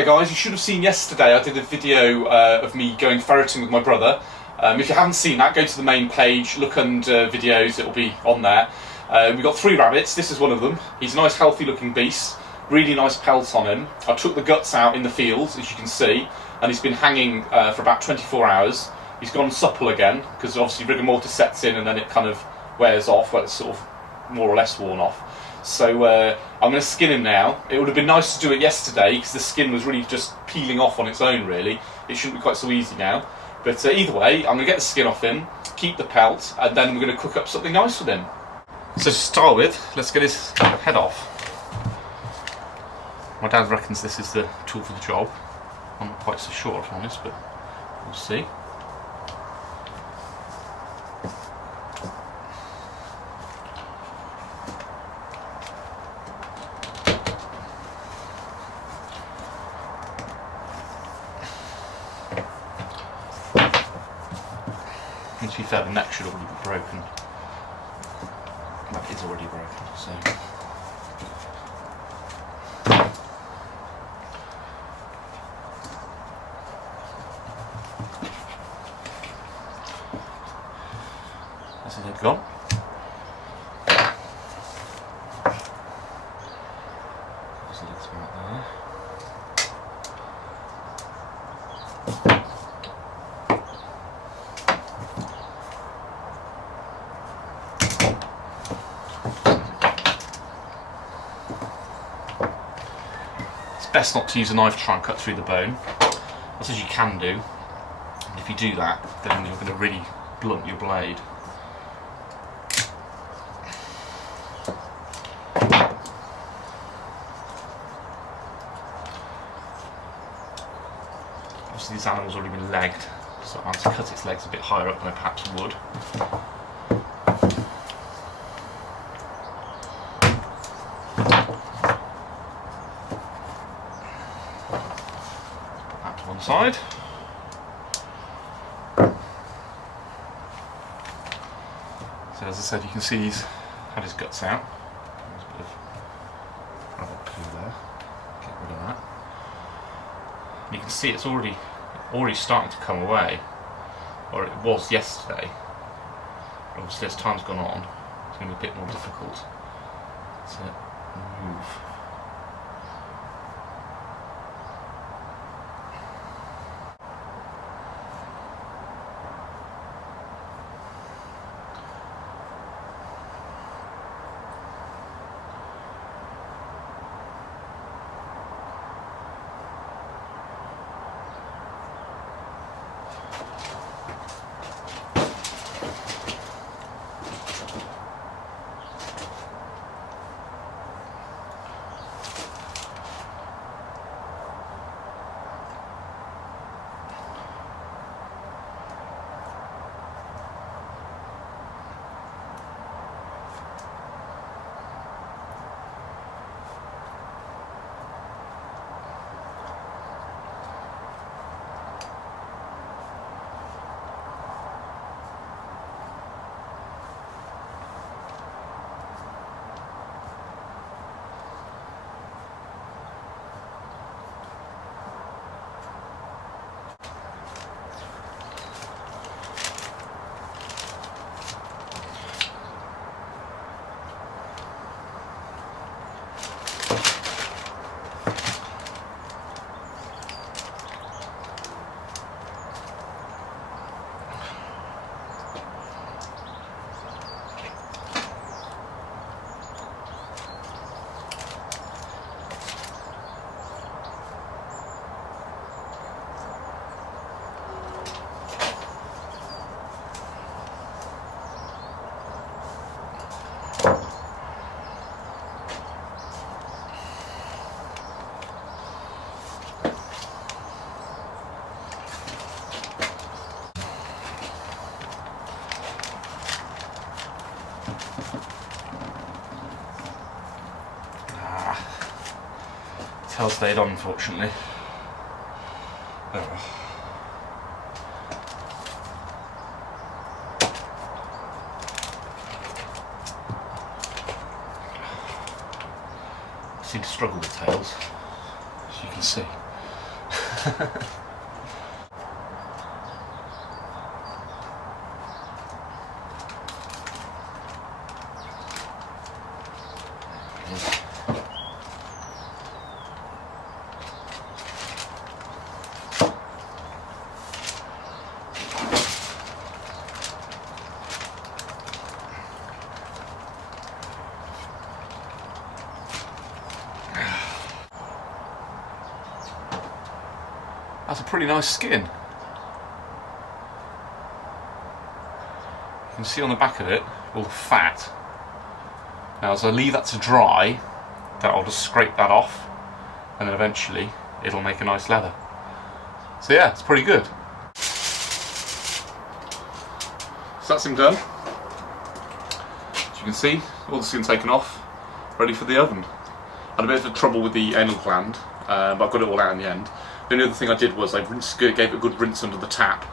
Hi guys, you should have seen yesterday I did a video of me going ferreting with my brother. If you haven't seen that, go to the main page, look under videos, it'll be on there. We've got 3 rabbits, this is one of them. He's a nice healthy looking beast, really nice pelt on him. I took the guts out in the fields, as you can see, and he's been hanging for about 24 hours. He's gone supple again, because obviously rigor mortis sets in and then it kind of wears off, well it's sort of more or less worn off. So I'm going to skin him now. It would have been nice to do it yesterday because the skin was really just peeling off on its own really. It shouldn't be quite so easy now. But either way, I'm going to get the skin off him, keep the pelt, and then we're going to cook up something nice with him. So to start with, let's get his head off. My dad reckons this is the tool for the job. I'm not quite so sure, to be honest, but we'll see. To be fair, the neck should already be broken. That is already broken, so. That's his head gone. There's the legs right there. Best not to use a knife to try and cut through the bone. That's as you can do. And if you do that, then you're going to really blunt your blade. Obviously this animal's already been legged, so I have to cut its legs a bit higher up than I perhaps would. Side. So as I said, you can see he's had his guts out. There's a bit of rabbit poo there. Get rid of that. And you can see it's already starting to come away, or it was yesterday. Obviously, as time's gone on, it's going to be a bit more difficult to move. Tail stayed on, unfortunately. Oh. I seem to struggle with tails, as you can see. That's a pretty nice skin. You can see on the back of it all the fat. Now as I leave that to dry, I'll just scrape that off, and then eventually it'll make a nice leather. So yeah, it's pretty good. So that's him done. As you can see, all the skin taken off, ready for the oven. Had a bit of trouble with the anal gland, but I got it all out in the end. The only other thing I did was I gave it a good rinse under the tap,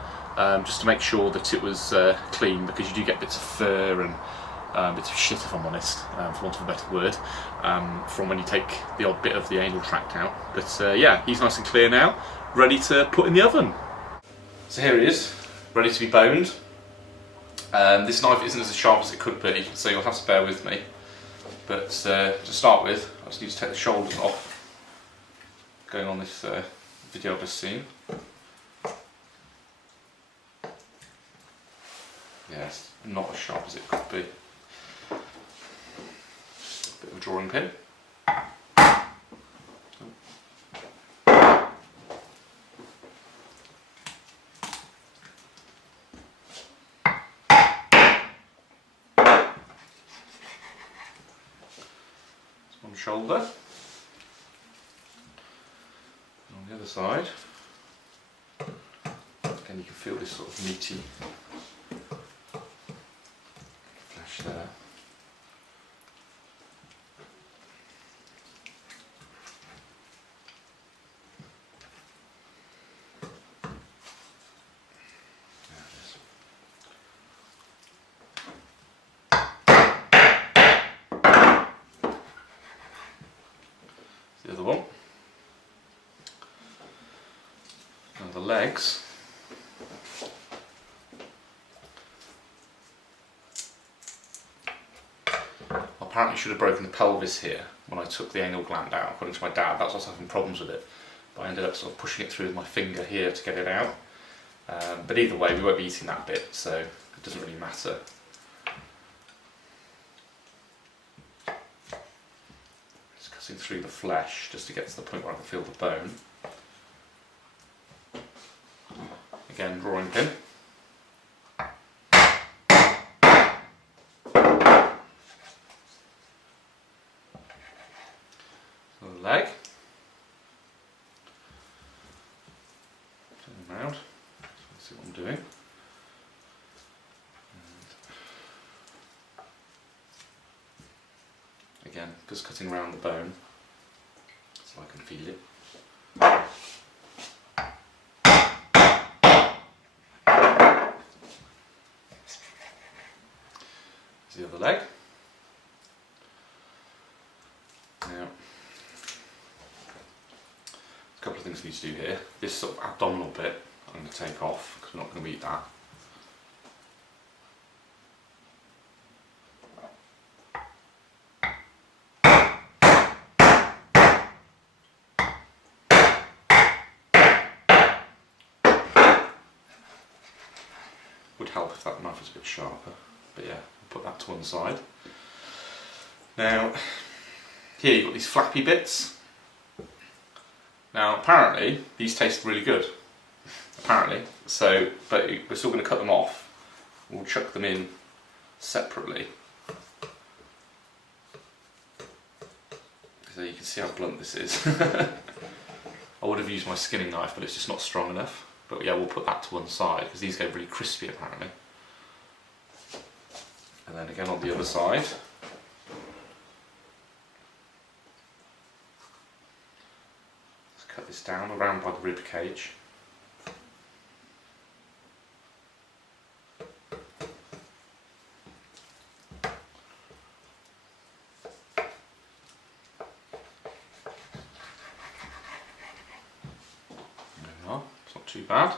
just to make sure that it was clean, because you do get bits of fur and bits of shit, if I'm honest, for want of a better word, from when you take the odd bit of the anal tract out. But yeah, he's nice and clear now, ready to put in the oven. So here he is, ready to be boned. This knife isn't as sharp as it could be, so you'll have to bear with me. But to start with, I just need to take the shoulders off, going on this video I've just seen. Yes, not as sharp as it could be. Just a bit of a drawing pin. One shoulder. And on the other side, again you can feel this sort of meaty flesh there. The other one. Now the legs. Apparently should have broken the pelvis here when I took the anal gland out, according to my dad. That's what's having problems with it. But I ended up sort of pushing it through with my finger here to get it out. But either way, we won't be eating that bit, so it doesn't really matter. Through the flesh just to get to the point where I can feel the bone. Again, drawing pin. So the leg. Turn them around. So see what I'm doing. And again, just cutting around the bone. So I can feel it. There's the other leg. Now, a couple of things we need to do here. This sort of abdominal bit I'm going to take off because we're not going to eat that. Would help if that knife was a bit sharper, but yeah, we'll put that to one side. Now, here you've got these flappy bits. Now, apparently, these taste really good. Apparently, so, but we're still going to cut them off. We'll chuck them in separately. So you can see how blunt this is. I would have used my skinning knife, but it's just not strong enough. But yeah, we'll put that to one side because these go really crispy apparently. And then again on the other side. Let's cut this down around by the rib cage. too bad.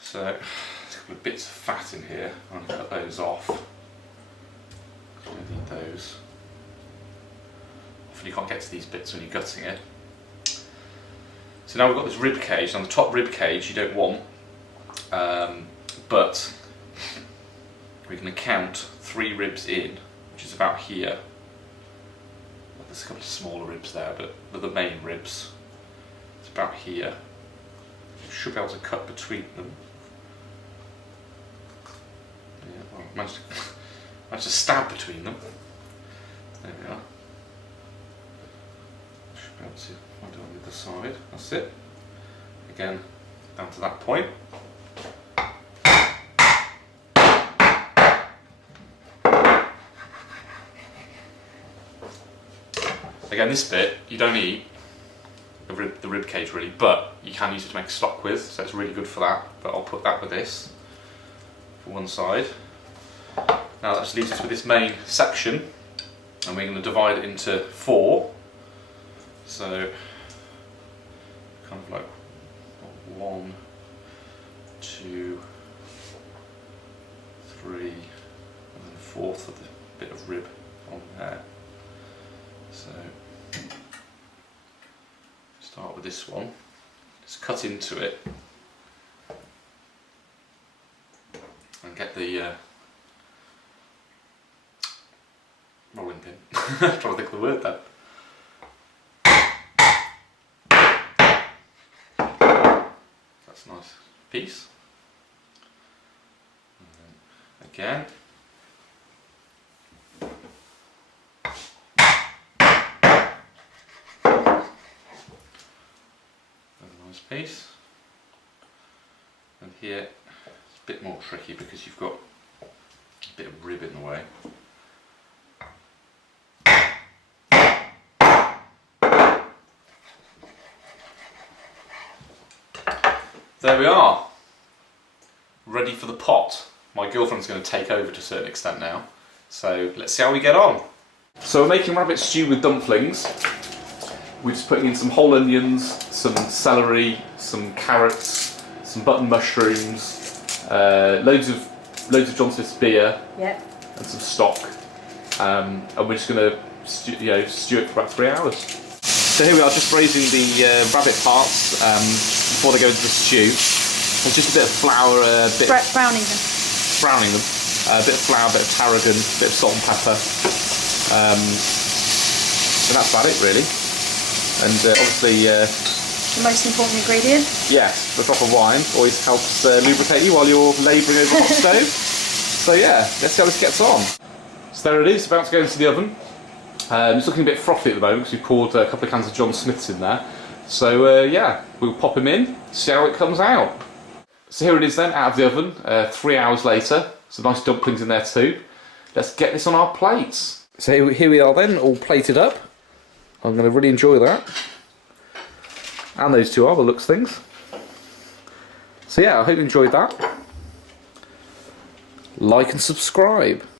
So there's a couple of bits of fat in here. I'm going to cut those off. I don't need those. Often you can't get to these bits when you're gutting it. So now we've got this rib cage. Now the top rib cage you don't want, but we're going to count 3 ribs in, which is about here. There's a couple of smaller ribs there, but they're the main ribs. It's about here. You should be able to cut between them. Yeah, well, managed to stab between them. There we are. Should be able to find it on the other side. That's it. Again, down to that point. Again, this bit you don't eat the rib cage really, but you can use it to make stock with, so it's really good for that. But I'll put that with this for one side. Now that just leaves us with this main section, and we're going to divide it into 4. So kind of like 1, 2, 3, and then a 4th of the bit of rib on there. So start with this one, just cut into it and get the rolling pin. Trying to think of the word then. That's a nice piece. And then again. Piece, and here it's a bit more tricky because you've got a bit of rib in the way. There we are, ready for the pot. My girlfriend's going to take over to a certain extent now, so let's see how we get on. So we're making rabbit stew with dumplings. We're just putting in some whole onions, some celery, some carrots, some button mushrooms, loads of John Smith's beer, and some stock. And we're just going to stew it for about 3 hours. So here we are, just braising the rabbit parts before they go into the stew. There's just a bit of flour, browning them. Browning them. A bit of flour, a bit of tarragon, a bit of salt and pepper. And that's about it really. And obviously the most important ingredient? Yes, the drop of wine always helps lubricate you while you're labouring over the hot stove. So yeah, let's see how this gets on. So there it is, about to go into the oven. It's looking a bit frothy at the moment because we poured a couple of cans of John Smith's in there. So yeah, we'll pop him in, see how it comes out. So here it is then, out of the oven, 3 hours later. Some nice dumplings in there too. Let's get this on our plates. So here we are then, all plated up. I'm going to really enjoy that. And those two are the looks things. So yeah, I hope you enjoyed that. Like and subscribe.